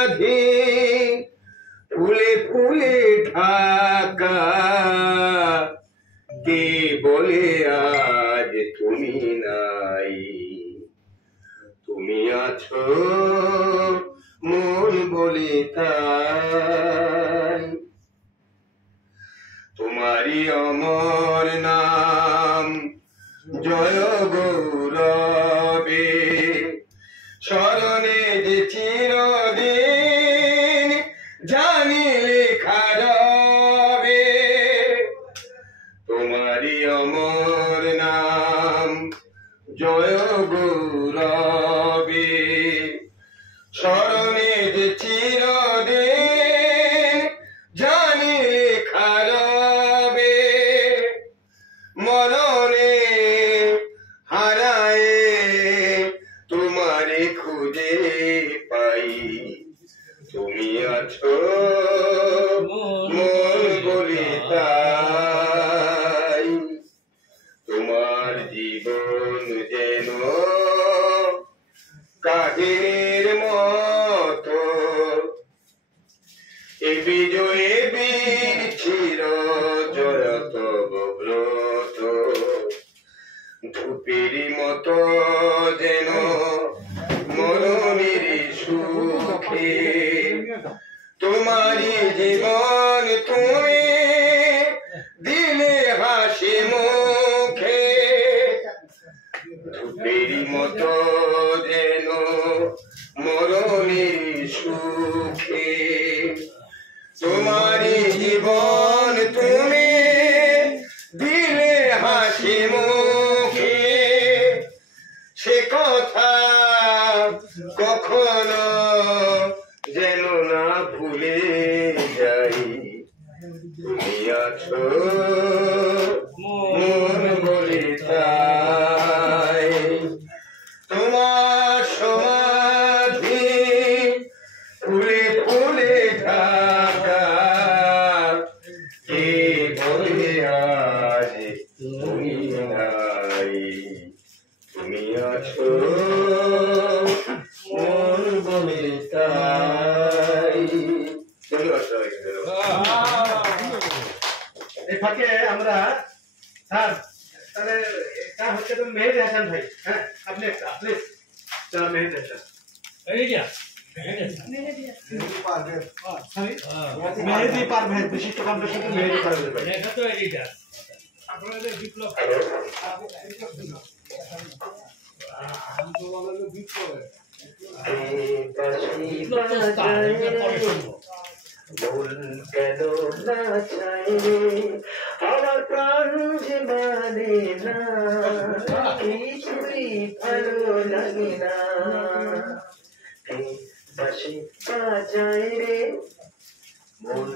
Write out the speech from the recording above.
সমাধি ফুলে ফুলে ঢাকা কে বলে আজ তুমি নাই তুমি আছো মন বলে তাই তোমারই অমর নাম জয় গৌরবে স্মরণে যে চিরদিন জানি লেখা রবে তোমারই অমর নাম জয় গৌরবে স্মরণে যে চিরদিন জানি লেখা রবে মরণে হারায় তোমারে খুঁজে পাই তুমি আছো মন বলে তাই তোমার জীবন যেন কাহিনীর মতো এ বিজয়ে বীর চির জয়ত ব্রত ধূপেরই মতো যেন মরণের সুখে তোমারই জীবন তুমি দিলে হাসি মুখে ধূপেরই মতো যেন মরণের সুখে তোমারই জীবন তুমি দিলে হাসি মুখে সে কথা কখনো যেন না ভুলে যাই তুমি আছো মন বলে তাই তোমার সমাধি ফুলে ফুলে ঢাকা কে বলে আজ তুমি নাই তুমি আছো মন বলে তাই এই ফাঁকে আমরা স্যার তাহলে এটা হচ্ছে তো মেহেদি হাসান ভাই হ্যাঁ আপনি প্লিজ চলো মেহেদি হাসান মেহেদি পারভেজ বিশিষ্ট কণ্ঠশিল্পী মেহেদি পারভেজ ভাই আপনাদের বিপ্লব মন কেন না চাই আমার প্রাণ যে মানে না কিছুই ভালো লাগে না বাঁশি বাজায় রে মন